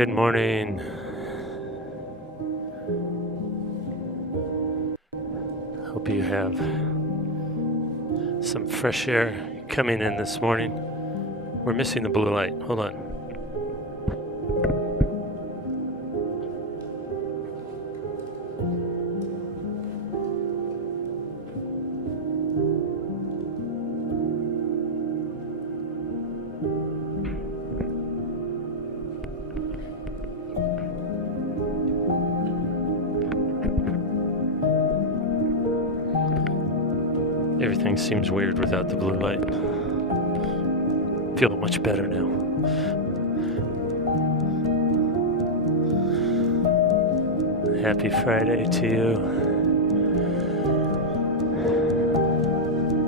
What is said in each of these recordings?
Good morning. Hope you have some fresh air coming in this morning. We're missing the blue light. Hold on. Everything seems weird without the blue light. Feel much better now. Happy Friday to you.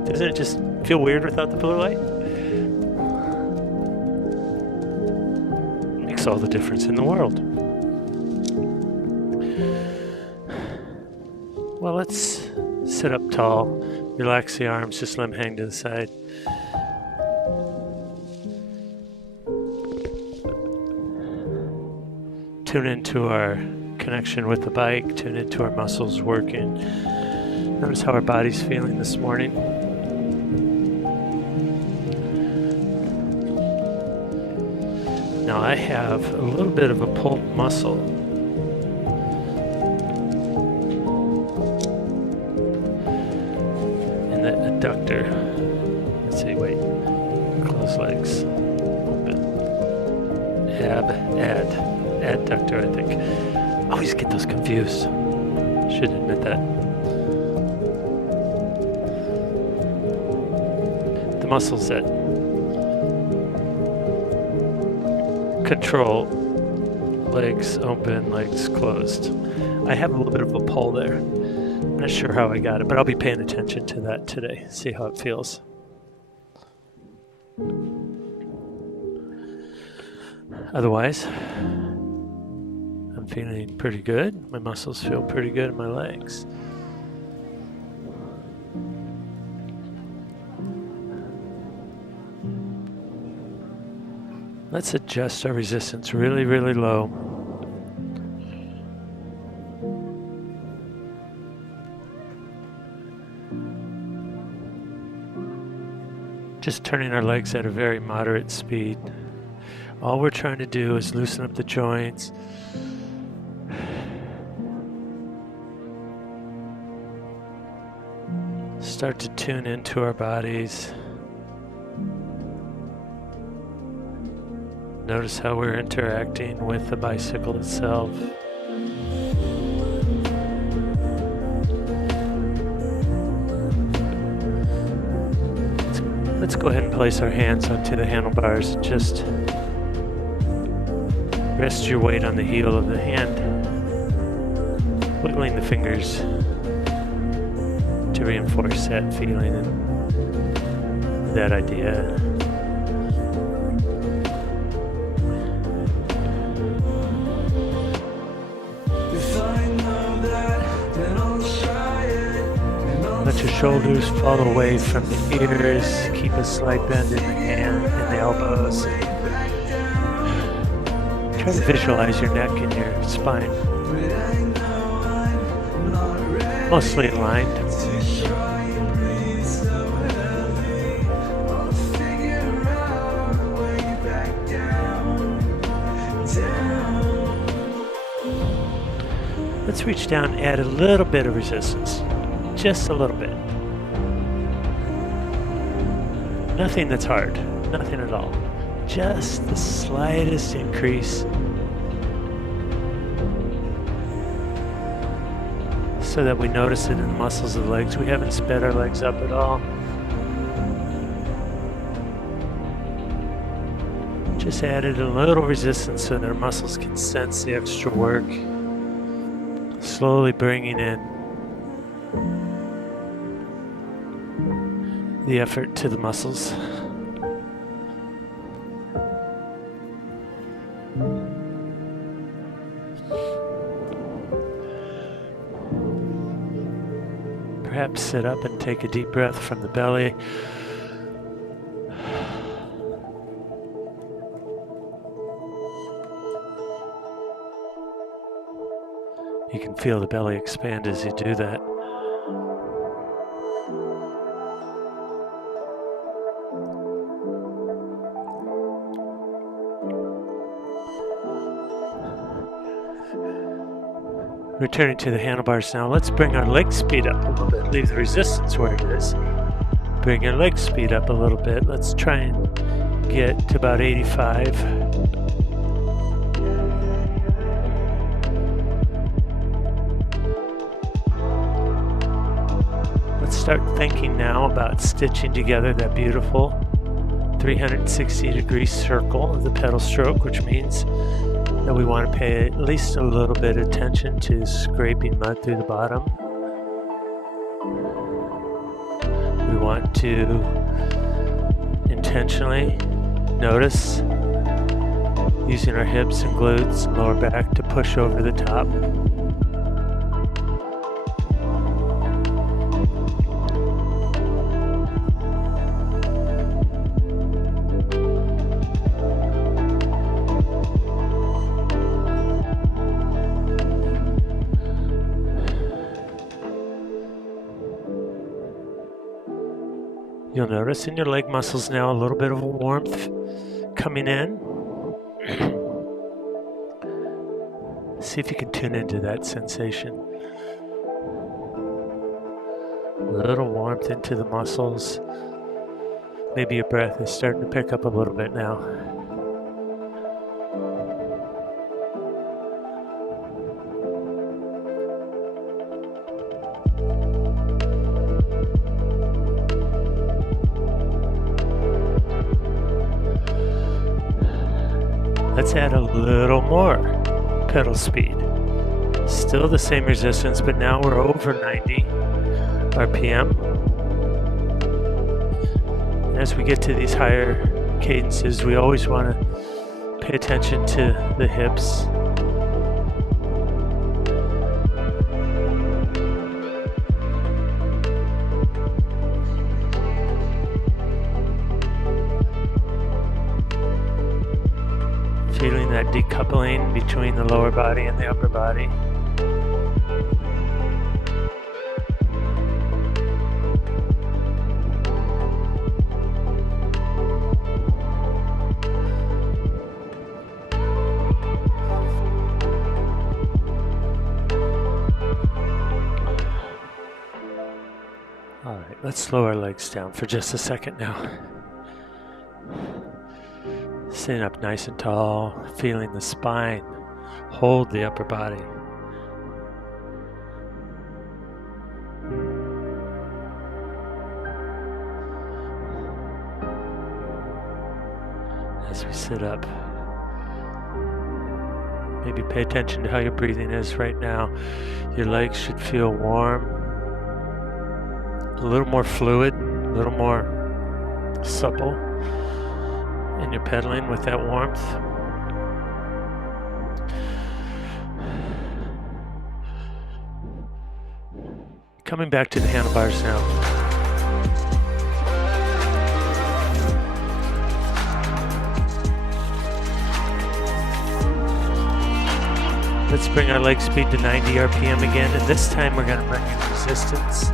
Doesn't it just feel weird without the blue light? It makes all the difference in the world. Well, let's sit up tall. Relax the arms, just let them hang to the side. Tune into our connection with the bike, tune into our muscles working. Notice how our body's feeling this morning. Now I have a little bit of a pulled muscle. Adductor. Let's see, wait. Close legs. Open. Adductor, I think. I always get those confused. Should admit that. The muscles that control legs open, legs closed. I have a little bit of a pull there. Not sure how I got it, but I'll be paying attention to that today. See how it feels. Otherwise, I'm feeling pretty good. My muscles feel pretty good in my legs. Let's adjust our resistance really, really low. Just turning our legs at a very moderate speed. All we're trying to do is loosen up the joints. Start to tune into our bodies. Notice how we're interacting with the bicycle itself. Let's go ahead and place our hands onto the handlebars. Just rest your weight on the heel of the hand, wiggling the fingers to reinforce that feeling and that idea. Let your shoulders fall away from the ears. Keep a slight bend in the hand and the elbows. Try to visualize your neck and your spine. Mostly aligned. Let's reach down and add a little bit of resistance. Just a little bit. Nothing that's hard. Nothing at all. Just the slightest increase. So that we notice it in the muscles of the legs. We haven't sped our legs up at all. Just added a little resistance so that our muscles can sense the extra work. Slowly bringing in the effort to the muscles. Perhaps sit up and take a deep breath from the belly. You can feel the belly expand as you do that. Returning to the handlebars now, let's bring our leg speed up a little bit. Leave the resistance where it is. Bring your leg speed up a little bit. Let's try and get to about 85. Let's start thinking now about stitching together that beautiful 360-degree circle of the pedal stroke, which means that we want to pay at least a little bit of attention to scraping mud through the bottom. We want to intentionally notice using our hips and glutes and lower back to push over the top. You'll notice in your leg muscles now a little bit of a warmth coming in. See if you can tune into that sensation. A little warmth into the muscles. Maybe your breath is starting to pick up a little bit now. Let's add a little more pedal speed. Still the same resistance, but now we're over 90 RPM. And as we get to these higher cadences, we always want to pay attention to the hips. Feeling that decoupling between the lower body and the upper body. All right, let's slow our legs down for just a second now. Sitting up nice and tall, feeling the spine hold the upper body. As we sit up, maybe pay attention to how your breathing is right now. Your legs should feel warm, a little more fluid, a little more supple. And you're pedaling with that warmth. Coming back to the handlebars now. Let's bring our leg speed to 90 RPM again, and this time we're going to bring in resistance.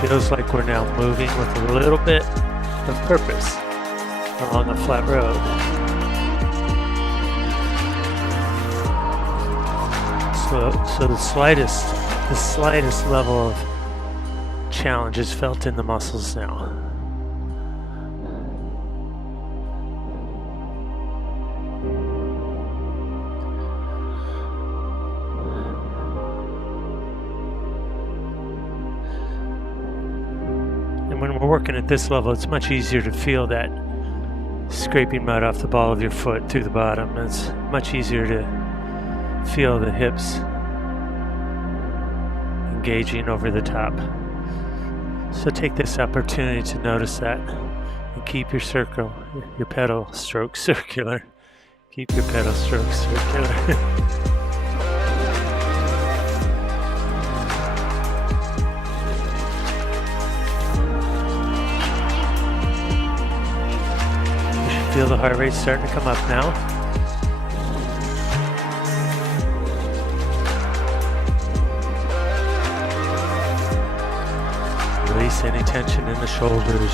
Feels like we're now moving with a little bit of purpose along a flat road. So the slightest level of challenge is felt in the muscles now. When we're working at this level, it's much easier to feel that scraping mud off the ball of your foot through the bottom. It's much easier to feel the hips engaging over the top. So take this opportunity to notice that and keep your pedal stroke circular. Keep your pedal stroke circular. feel the heart rate starting to come up now. Release any tension in the shoulders.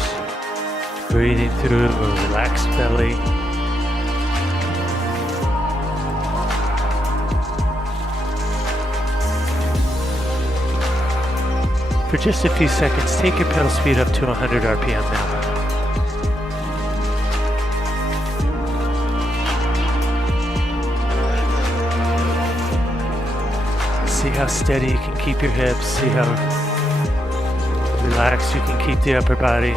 Breathing through a relaxed belly. For just a few seconds, take your pedal speed up to 100 RPM now. See how steady you can keep your hips, see how relaxed you can keep the upper body.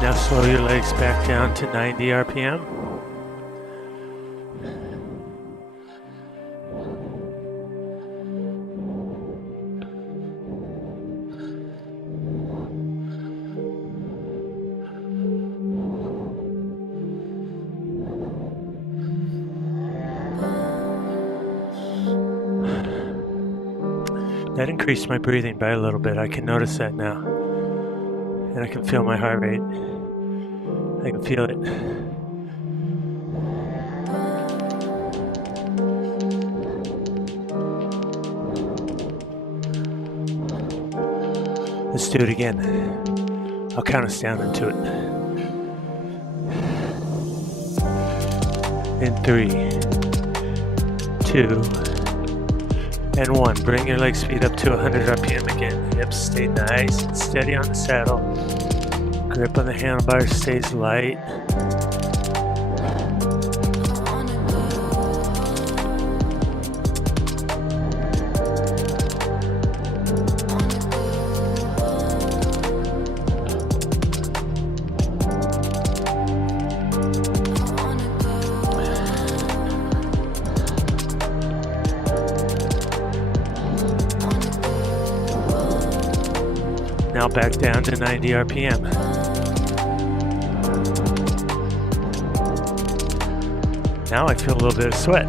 Now slow your legs back down to 90 RPM. That increased my breathing by a little bit. I can notice that now. And I can feel my heart rate. I can feel it. Let's do it again. I'll count us down into it. In 3, 2, and 1. Bring your leg speed up to 100 RPM again. Hips stay nice and steady on the saddle. Grip on the handlebars stays light. Now back down to 90 RPM. Now I feel a little bit of sweat.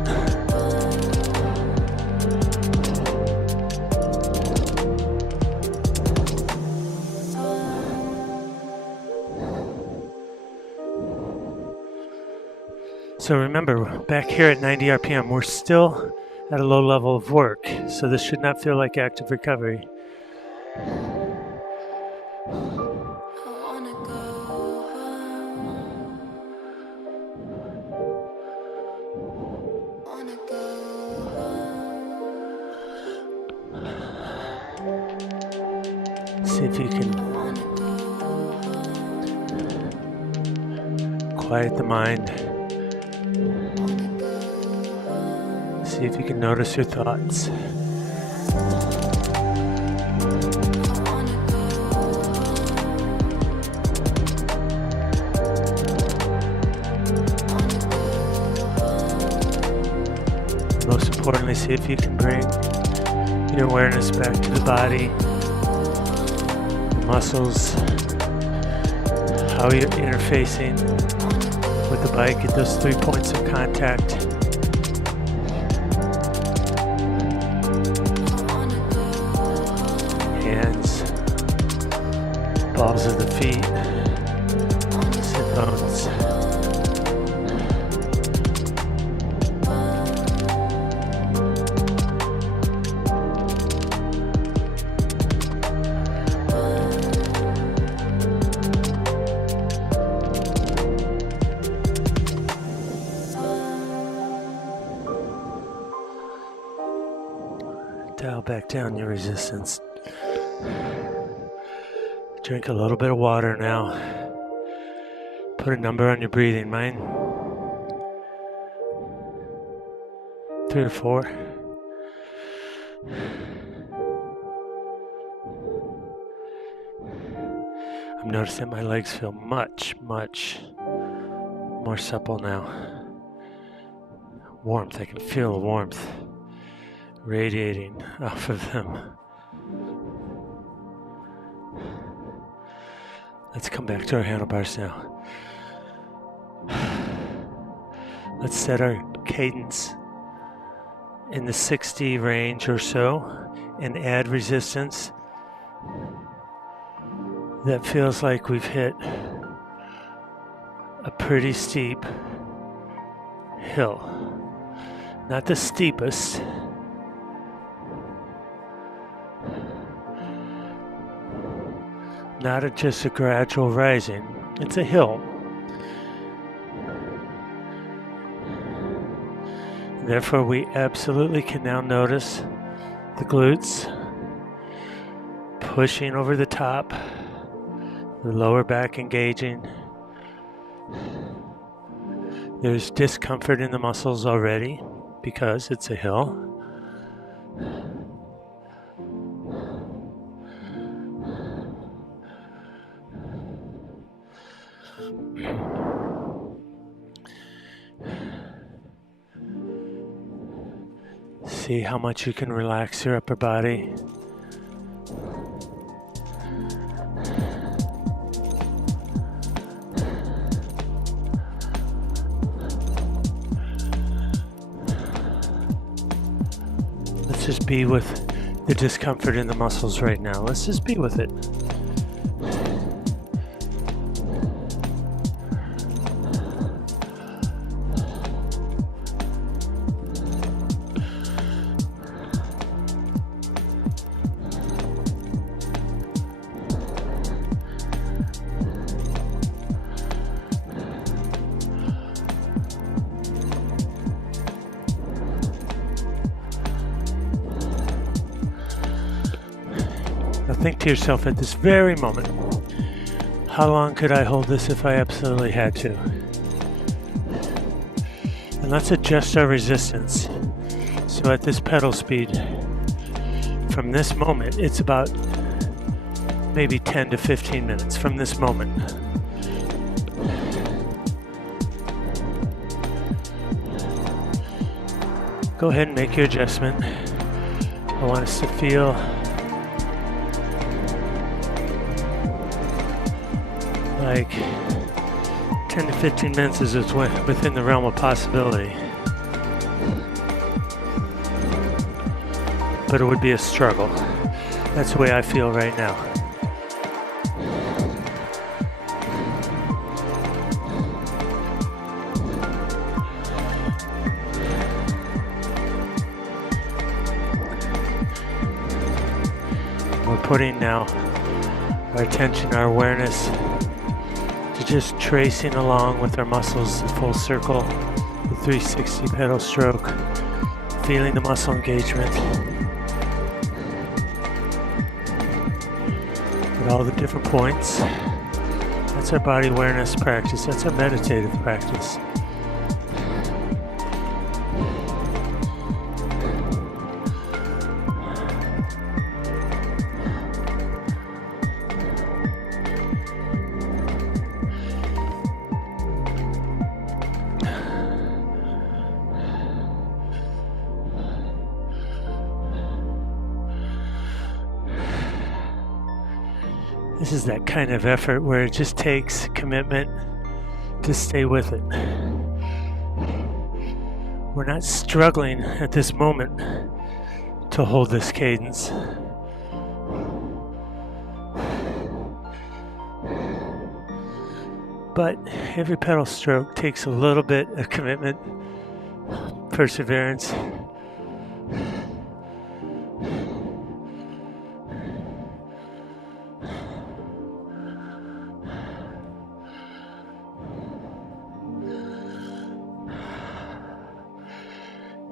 So remember, back here at 90 RPM, we're still at a low level of work, so this should not feel like active recovery. See if you can quiet the mind. See if you can notice your thoughts. Most importantly, see if you can bring your awareness back to the body, the muscles, how you're interfacing with the bike at those 3 points of contact. Hands, balls of the feet, sit bones. Dial back down your resistance. Drink a little bit of water now. Put a number on your breathing, mine. 3 or 4. I'm noticing my legs feel much more supple now. Warmth, I can feel the warmth radiating off of them. Let's come back to our handlebars now. Let's set our cadence in the 60 range or so and add resistance, that feels like we've hit a pretty steep hill. Not the steepest, not just a gradual rising, it's a hill. Therefore, we absolutely can now notice the glutes pushing over the top, the lower back engaging. There's discomfort in the muscles already because it's a hill. See how much you can relax your upper body. Let's just be with the discomfort in the muscles right now. Let's just be with it. Now think to yourself at this very moment, how long could I hold this if I absolutely had to? And let's adjust our resistance. So at this pedal speed, from this moment, it's about maybe 10 to 15 minutes from this moment. Go ahead and make your adjustment. I want us to feel like 10 to 15 minutes is within the realm of possibility. But it would be a struggle. That's the way I feel right now. We're putting now our attention, our awareness to just tracing along with our muscles, the full circle, the 360 pedal stroke, feeling the muscle engagement at all the different points. That's our body awareness practice. That's our meditative practice. This is that kind of effort where it just takes commitment to stay with it. We're not struggling at this moment to hold this cadence. But every pedal stroke takes a little bit of commitment, perseverance.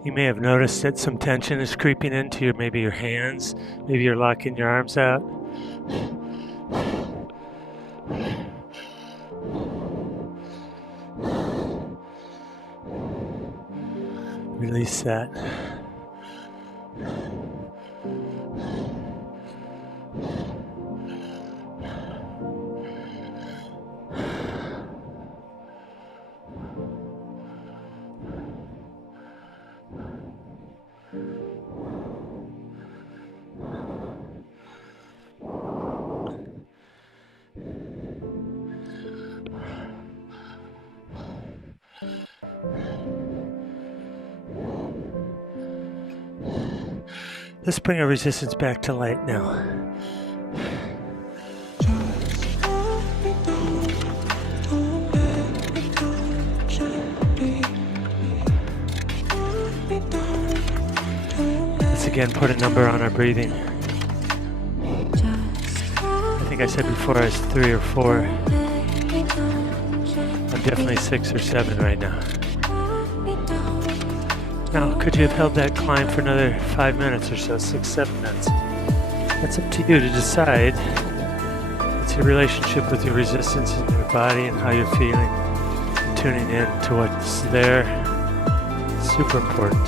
You may have noticed that some tension is creeping into maybe your hands. Maybe you're locking your arms out. Release that. Let's bring our resistance back to light now. Let's again put a number on our breathing. I think I said before I was 3 or 4. I'm definitely 6 or 7 right now. Now, could you have held that climb for another 5 minutes or so, 6, 7 minutes? That's up to you to decide. It's your relationship with your resistance in your body and how you're feeling. Tuning in to what's there. It's super important.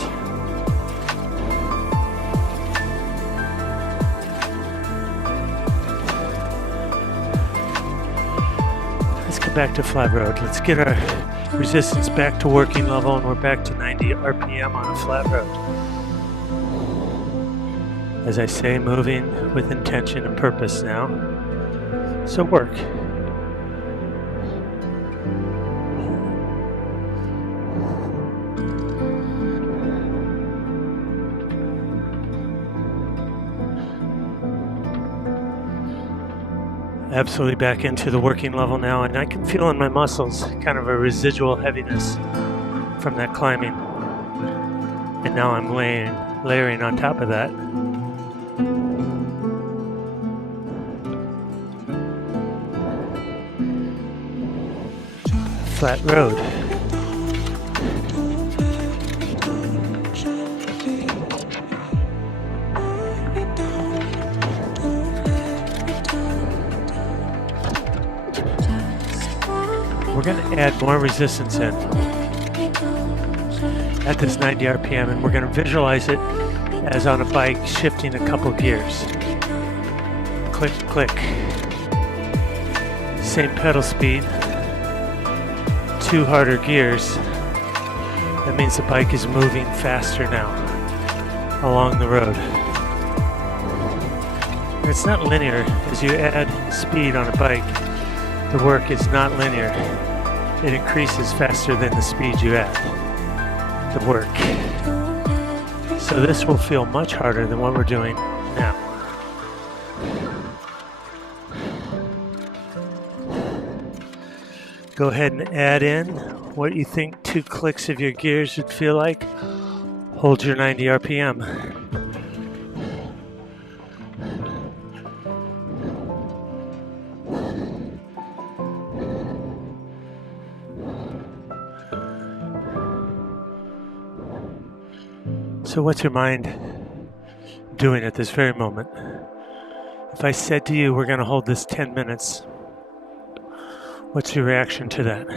Let's go back to flat road. Let's get our resistance back to working level, and we're back to 90 RPM on a flat road. As I say, moving with intention and purpose now. So work. Absolutely back into the working level now, and I can feel in my muscles kind of a residual heaviness from that climbing. And now I'm layering on top of that. Flat road. We're going to add more resistance in at this 90 RPM, and we're going to visualize it as on a bike shifting a couple gears. Click, click. Same pedal speed, 2 harder gears. That means the bike is moving faster now along the road. And it's not linear. As you add speed on a bike, the work is not linear. It increases faster than the speed you add the work. So this will feel much harder than what we're doing now. Go ahead and add in what you think 2 clicks of your gears would feel like. Hold your 90 RPM. So what's your mind doing at this very moment? If I said to you, we're going to hold this 10 minutes, what's your reaction to that?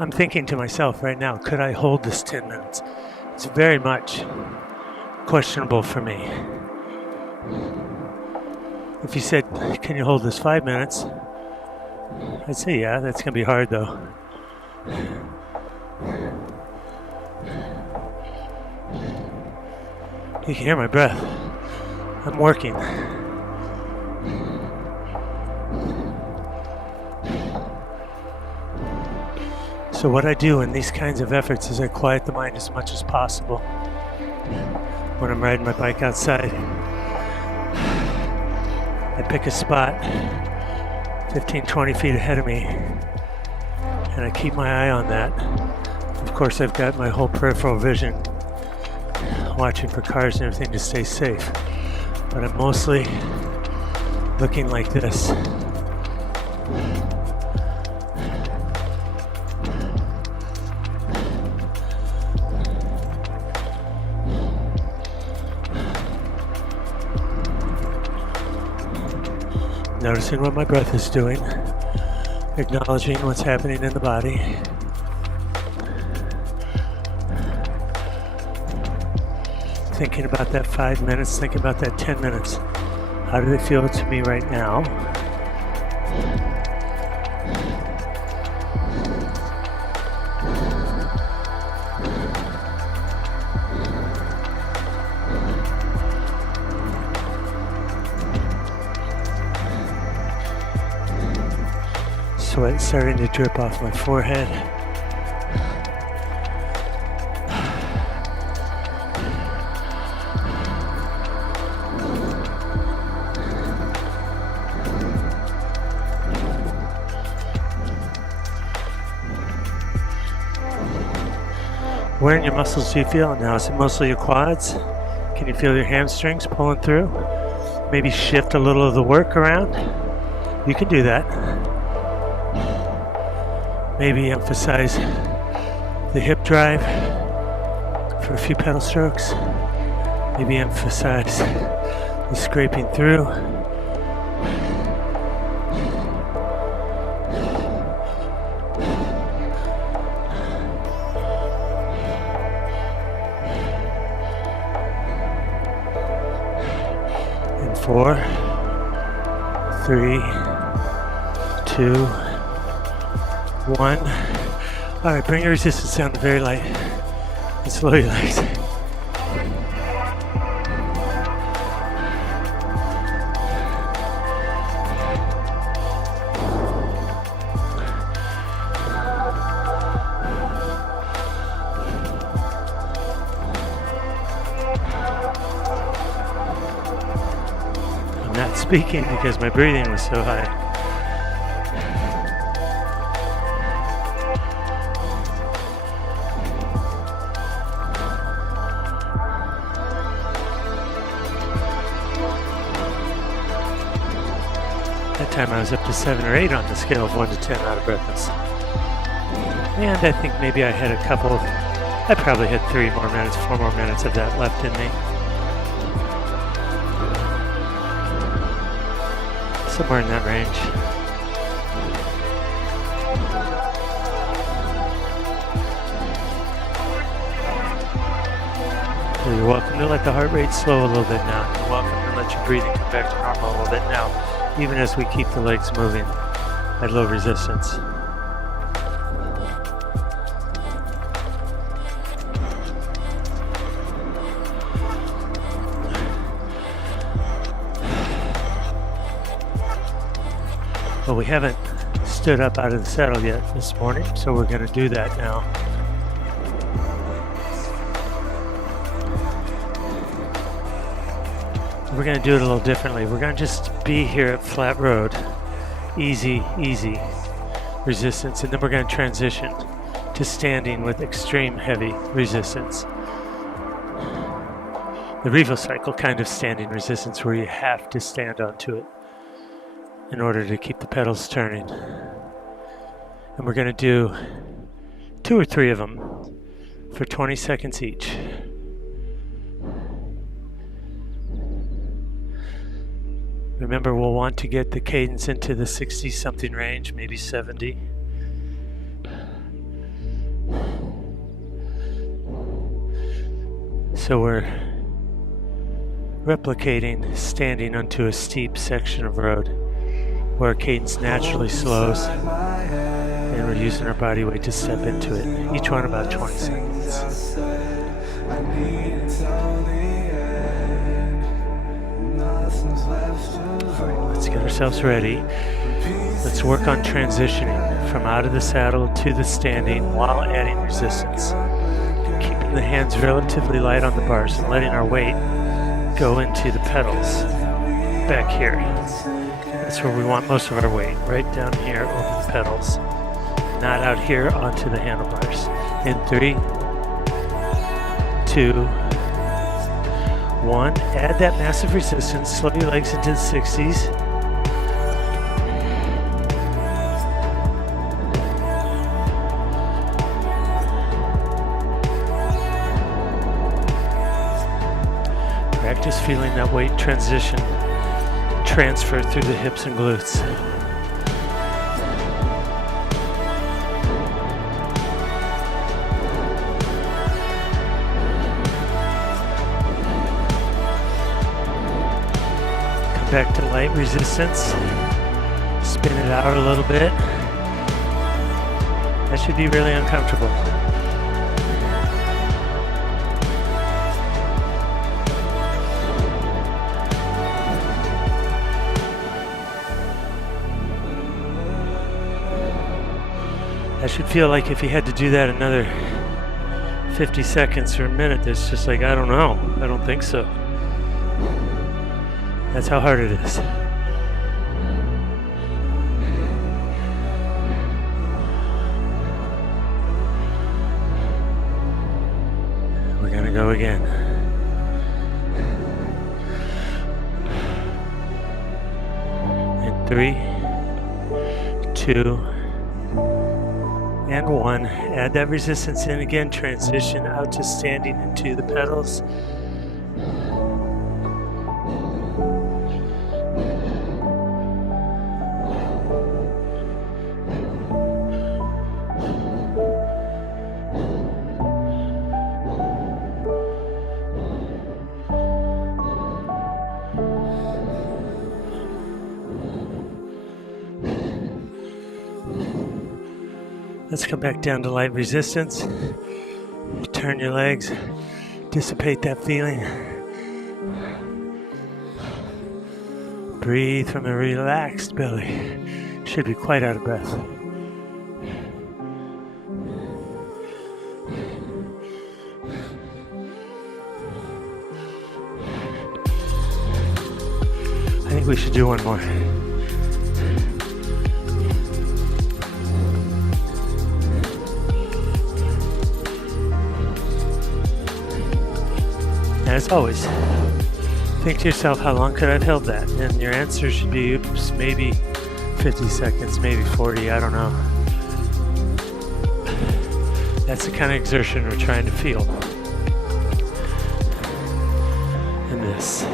I'm thinking to myself right now, could I hold this 10 minutes? It's very much questionable for me. If you said, can you hold this 5 minutes? I'd say, yeah, that's going to be hard though. You can hear my breath. I'm working. So what I do in these kinds of efforts is I quiet the mind as much as possible when I'm riding my bike outside. I pick a spot 15-20 feet ahead of me, and I keep my eye on that. Of course, I've got my whole peripheral vision watching for cars and everything to stay safe, but I'm mostly looking like this. Noticing what my breath is doing, acknowledging what's happening in the body. Thinking about that 5 minutes, thinking about that 10 minutes. How do they feel to me right now? sweat starting to drip off my forehead. Where in your muscles do you feel it now? Is it mostly your quads? Can you feel your hamstrings pulling through? Maybe shift a little of the work around. You can do that. Maybe emphasize the hip drive for a few pedal strokes. Maybe emphasize the scraping through. And 4, 3, 2, 1. All right, bring your resistance down to very light and slow your legs. I'm not speaking because my breathing was so high. Time I was up to 7 or 8 on the scale of 1 to 10 out of breathless. And I think maybe I had I probably had 4 more minutes of that left in me. Somewhere in that range. So you're welcome to let the heart rate slow a little bit now. You're welcome to let your breathing come back to normal a little bit now. Even as we keep the legs moving at low resistance. Well, we haven't stood up out of the saddle yet this morning, so we're going to do that now. We're going to do it a little differently. We're going to just be here at flat road. Easy resistance. And then we're going to transition to standing with extreme heavy resistance. The Revo cycle kind of standing resistance where you have to stand onto it in order to keep the pedals turning. And we're going to do 2 or 3 of them for 20 seconds each. Remember, we'll want to get the cadence into the 60-something range, maybe 70. So we're replicating standing onto a steep section of road where our cadence naturally slows and we're using our body weight to step into it. Each one about 20 seconds. Alright, let's get ourselves ready. Let's work on transitioning from out of the saddle to the standing while adding resistance. Keeping the hands relatively light on the bars and letting our weight go into the pedals back here. That's where we want most of our weight, right down here over the pedals. Not out here onto the handlebars. In 3, 2, 1, add that massive resistance, slow your legs into the 60s. Practice feeling that weight transition transfer through the hips and glutes. Back to light resistance. Spin it out a little bit. That should be really uncomfortable. That should feel like if you had to do that another 50 seconds or a minute, it's just like, I don't know. I don't think so. That's how hard it is. We're gonna go again. In 3, 2, and 1. Add that resistance in again. Transition out to standing into the pedals. Let's come back down to light resistance. Turn your legs, dissipate that feeling. Breathe from a relaxed belly. Should be quite out of breath. I think we should do one more. As always, think to yourself, how long could I have held that? And your answer should be, oops, maybe 50 seconds, maybe 40, I don't know. That's the kind of exertion we're trying to feel in this.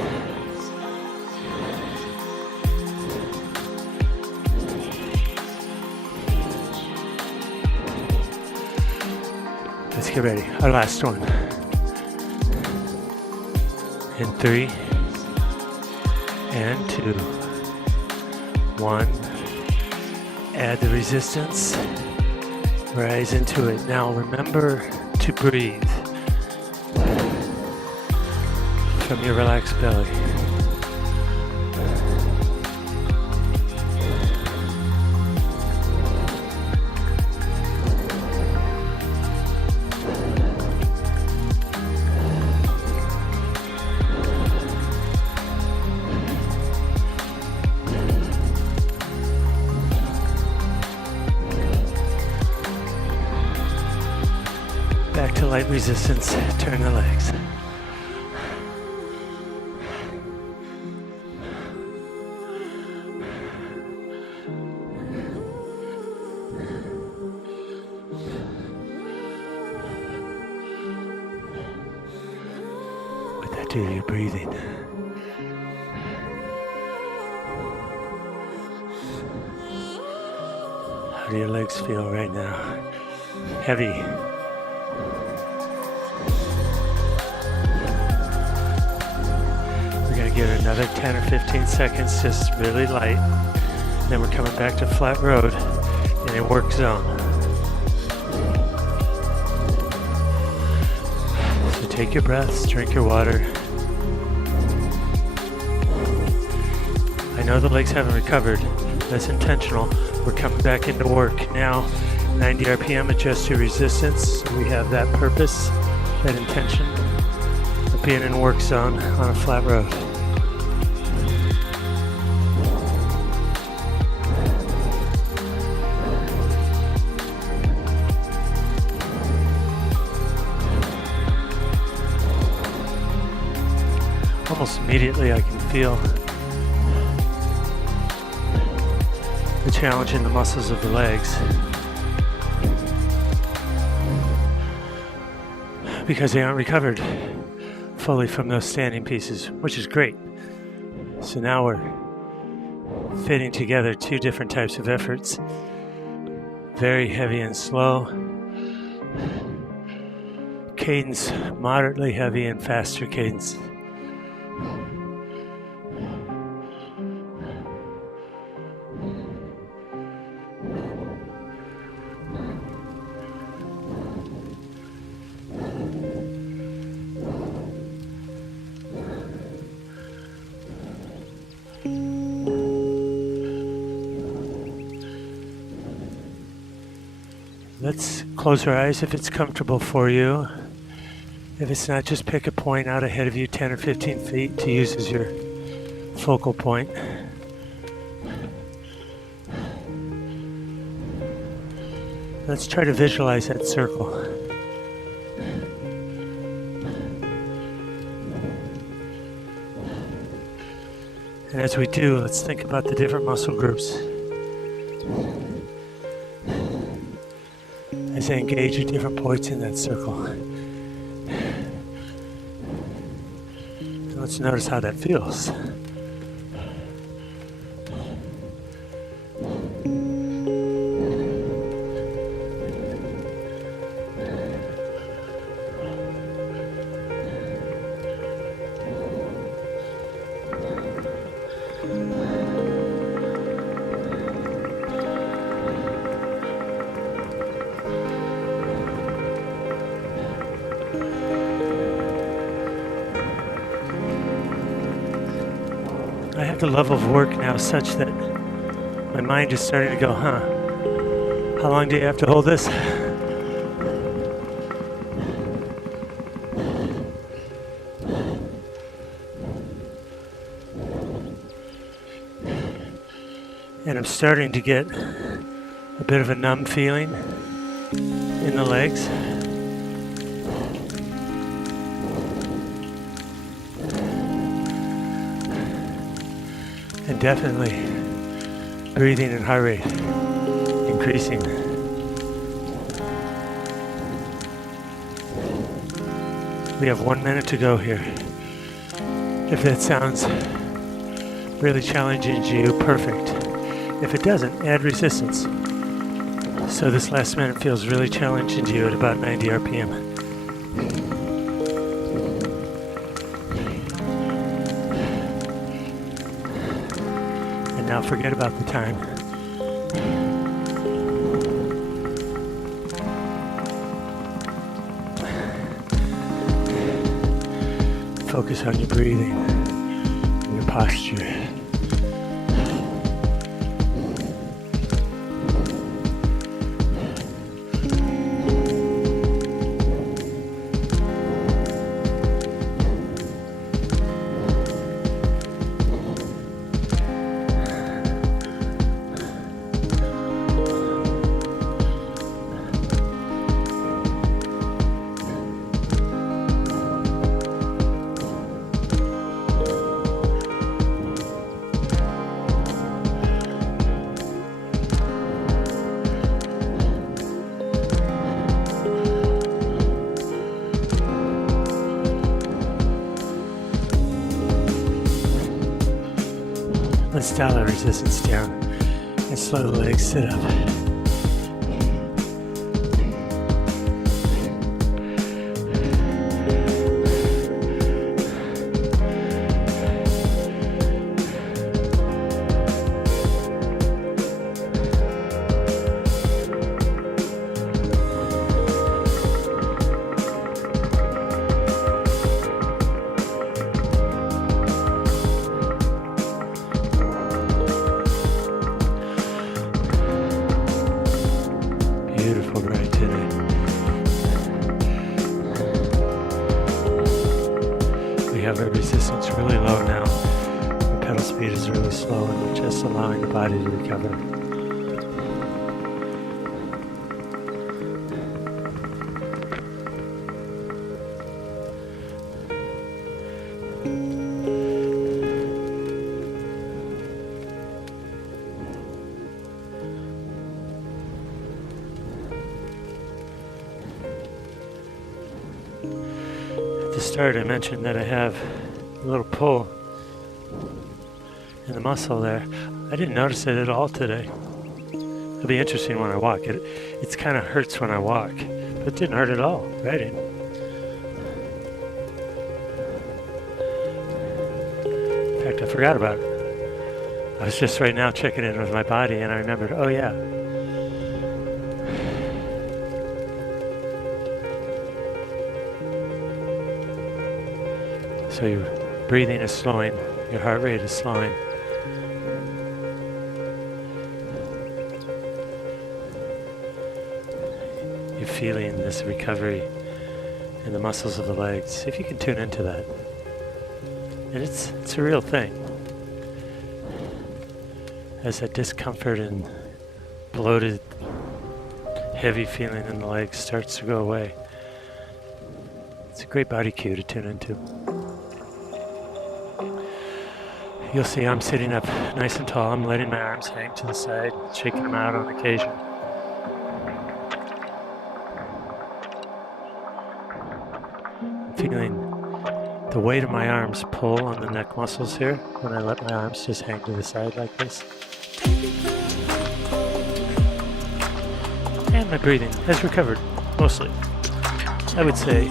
Let's get ready. Our last one. In 3, and 2, 1. Add the resistance. Rise into it. Now remember to breathe from your relaxed belly. Back to light resistance, turn the legs. What that do to your breathing? How do your legs feel right now? Heavy. Give it another 10 or 15 seconds, just really light. Then we're coming back to flat road in a work zone. So take your breaths, drink your water. I know the legs haven't recovered. That's intentional. We're coming back into work now. 90 RPM, adjust your resistance. So we have that purpose, that intention of being in a work zone on a flat road. Almost immediately I can feel the challenge in the muscles of the legs because they aren't recovered fully from those standing pieces, which is great. So now we're fitting together two different types of efforts, very heavy and slow, cadence moderately heavy and faster cadence. Let's close our eyes if it's comfortable for you. If it's not, just pick a point out ahead of you 10 or 15 feet to use as your focal point. Let's try to visualize that circle. And as we do, let's think about the different muscle groups as they engage at different points in that circle. And let's notice how that feels. I have the level of work now such that my mind is starting to go, how long do you have to hold this? And I'm starting to get a bit of a numb feeling in the legs. And definitely breathing and heart rate increasing. We have 1 minute to go here. If that sounds really challenging to you, perfect. If it doesn't, add resistance. So this last minute feels really challenging to you at about 90 RPM. Now forget about the time. Focus on your breathing and your posture. Let's dial our resistance down and slow the legs sit up. Beautiful ride today. We have our resistance really low now. Our pedal speed is really slow and we're just allowing the body to recover. At the start I mentioned that I have a little pull in the muscle there. I didn't notice it at all today. It'll be interesting when I walk. It kind of hurts when I walk, but it didn't hurt at all riding. In fact, I forgot about it. I was just right now checking in with my body and I remembered, oh yeah. So your breathing is slowing, your heart rate is slowing. feeling this recovery in the muscles of the legs. See if you can tune into that. And it's a real thing. As that discomfort and bloated, heavy feeling in the legs starts to go away. It's a great body cue to tune into. You'll see I'm sitting up nice and tall. I'm letting my arms hang to the side, shaking them out on occasion. I'm feeling the weight of my arms pull on the neck muscles here when I let my arms just hang to the side like this. And my breathing has recovered, mostly. I would say,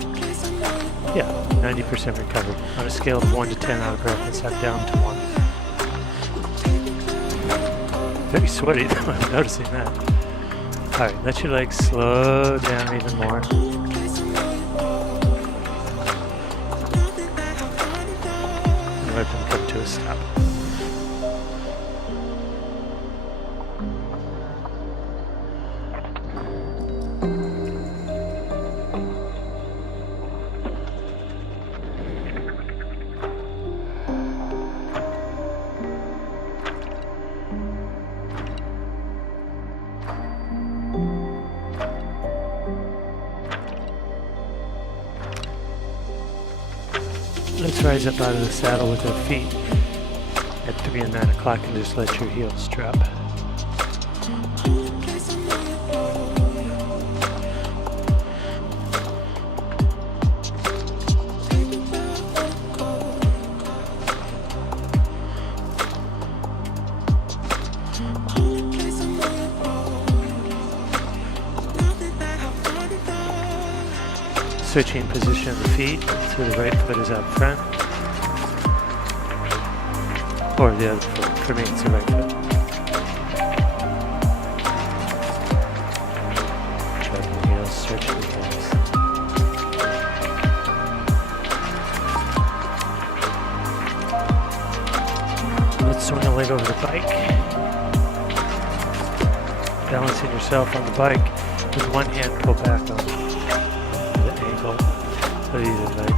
yeah, 90% recovered. On a scale of 1 to 10 out of breath, I'm down to 1. Very sweaty though, I'm noticing that. Alright, let your legs slow down even more. And let them come to a stop. Let's rise up out of the saddle with our feet at 3 and 9 o'clock and just let your heels drop. Switching position of the feet, so the right foot is out front, or the other foot. For me, it's the right foot. Dropping the heels, stretching the legs. Let's swing a leg over the bike. Balancing yourself on the bike with one hand, pull back on the ankle. So either leg.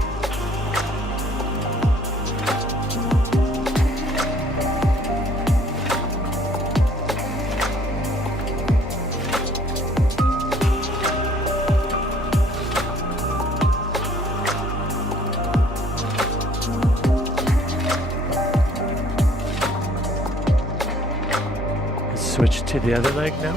Switch to the other leg now.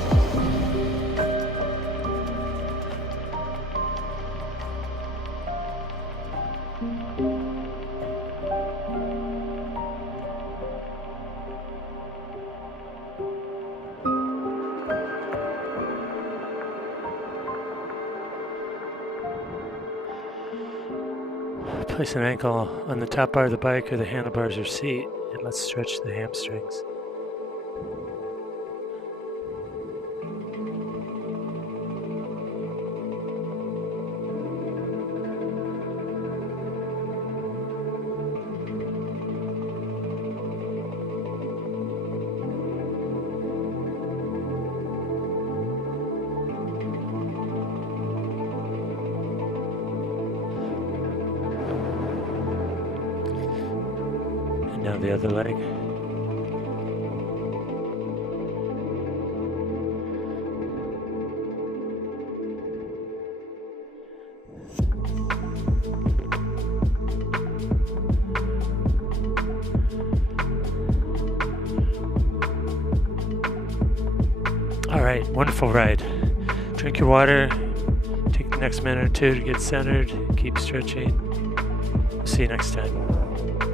Place an ankle on the top bar of the bike or the handlebars or seat, and let's stretch the hamstrings. Now the other leg. All right, wonderful ride. Drink your water. Take the next minute or two to get centered. Keep stretching. See you next time.